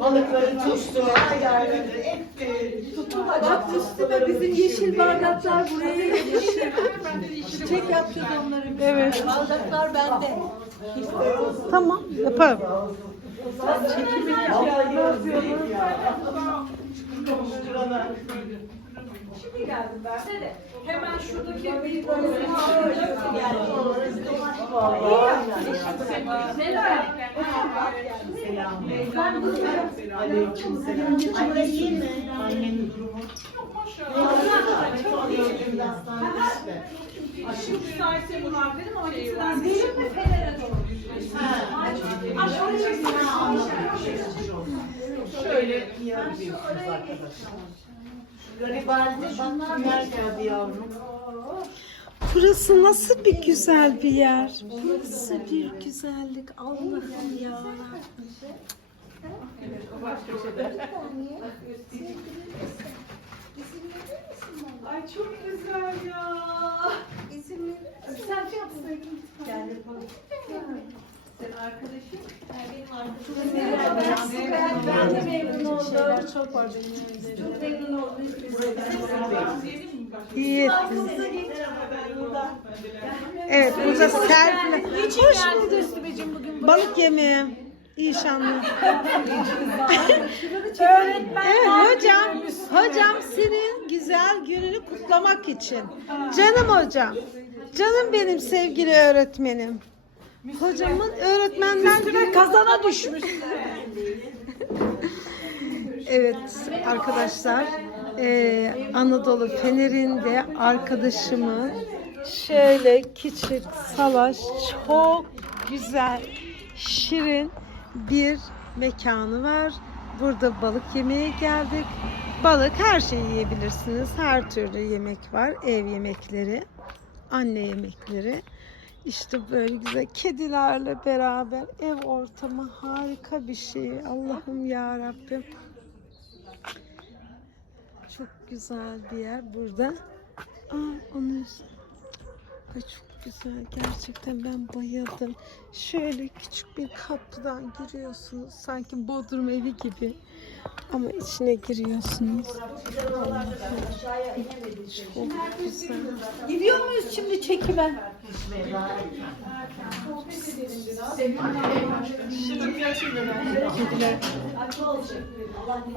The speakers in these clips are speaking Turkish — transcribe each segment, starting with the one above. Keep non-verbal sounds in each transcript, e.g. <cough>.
Balıkları tuttu, ayarladı, etti. Bak üstü de bizim yeşil bardaklar buraya yeşil. Çiçek yapacağız onları. biz. Evet. Bardaklar bende. Tamam yaparım. Hemen şuradaki bir Aleykümselam. Anne iyi mi? Annenin durumu. Çok iyi. Hastanede Değil mi Fener'e doğru? Şöyle yiyebiliyorsunuz arkadaşlar. Garibaldi bak kimler geldi yavrum. Burası nasıl bir güzel bir yer. Burası bir güzellik. Allah'ım ya. Ay <laughs> çok güzel ya. Sen şey yapsaydın. Gel yapalım. Sen arkadaşım. Ben de memnun oldum. Çok var benim Çok memnun oldum. İyi ettiniz. Evet burada serpile. Hoş bulduk. Balık yemeğe. İnşallah. <laughs> Evet hocam. Hocam senin güzel gününü kutlamak için. Canım hocam. Canım benim sevgili öğretmenim. Hocamın öğretmenler günü Kazana düşmüş. Evet arkadaşlar eee, Anadolu Fener'inde arkadaşımın şöyle küçük salaş çok güzel şirin bir mekanı var. Burada balık yemeye geldik. Balık her şeyi yiyebilirsiniz. Her türlü yemek var. Ev yemekleri, anne yemekleri. İşte böyle güzel kedilerle beraber ev ortamı harika bir şey. Allah'ım ya Rabbim. Çok güzel bir yer burada. Aa onu Ay çok güzel gerçekten ben bayıldım. Şöyle küçük bir kapıdan giriyorsunuz sanki Bodrum evi gibi. Ama içine giriyorsunuz. Çok güzel. Gidiyor muyuz şimdi çekime?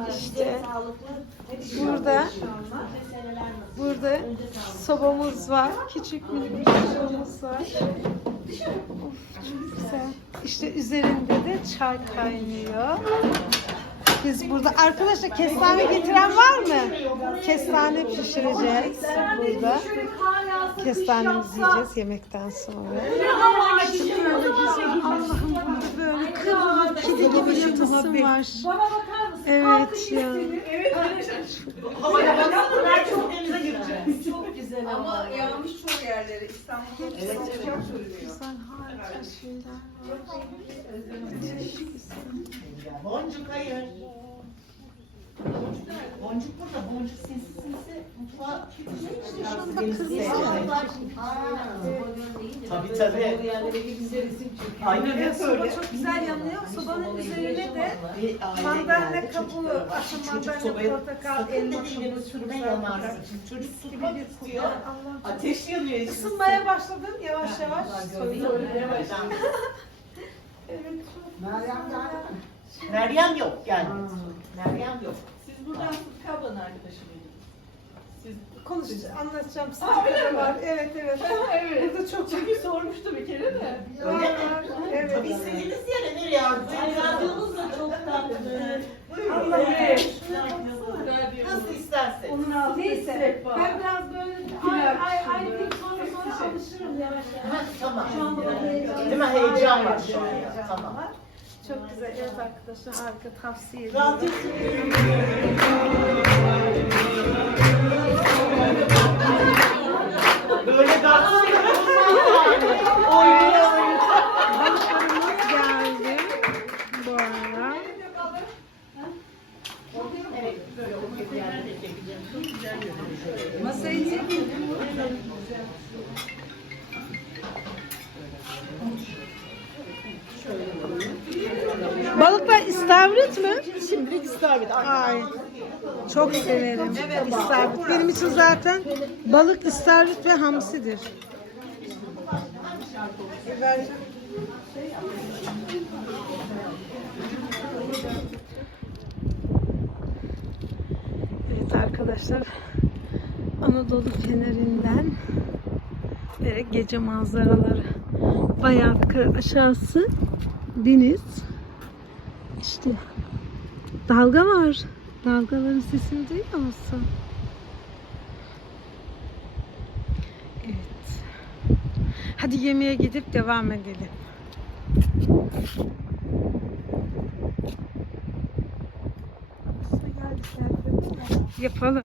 İşte burada burada sobamız var. Küçük minik bir sobamız var. Of, çok güzel. İşte üzerinde de çay kaynıyor. Biz burada arkadaşlar kestane getiren var mı? Kestane pişireceğiz burada. Kestanemizi yiyeceğiz yemekten sonra. Allah'ım burada böyle kırmızı kedi gibi yatasım var. Bana bakar mısın? Evet ya. Havaya baksana çok denize gireceğiz. Çok güzel ama yağmış çok yerleri. İstanbul'da Evet, çok söylüyor. Güzel harika şeyler var. Boncuk hayır. Boncuk burada. Boncuk sinsi sinsi mutfağa. İşte şurada kırmızı Tabii tabii. Aynen öyle. Çok güzel yanıyor. Sobanın üzerine de mandalina geldi, kabuğu, var. Çocuk mandalina, portakal, elma kabuğu, sürme çocuklar yanarsın. Çocuk istiyor. Allah'ım. Ateş yanıyor. Isınmaya başladın yavaş yavaş. <laughs> Meryem yok gelmedi. Meryem yok. Siz buradan Sıtkı ablanın arkadaşı mıydınız? Konuş, anlatacağım size. Aa, öyle mi? var. Evet evet. evet. Burada çok çünkü sormuştu bir kere de. Öyle mi? Evet. Tabii istediğiniz yere nereye arzuyunuz? Radyonuz da çok tatlı. Buyurun. Evet. Nasıl isterseniz. Onun altı Neyse ben biraz böyle ay ay ay bir sonra sonra alışırım yavaş yavaş. Ha, tamam. Şu anda bana heyecan Değil mi? Heyecan var şu an. Tamam. Çok güzel. Evet arkadaşlar harika tavsiye. Radyo Böyle garson Oynuyor. Balıklarımız geldi. Bu ara. Masayı çekin. Balıklar istavrit mi? Şimdilik istavrit. Ay. Çok severim. İstavrit. Benim için zaten balık istavrit ve hamsidir. Evet arkadaşlar Anadolu Feneri'nden böyle gece manzaraları bayağı aşağısı deniz işte dalga var. Dalgaların sesini duyuyor musun? Evet. Hadi yemeğe gidip devam edelim. Yapalım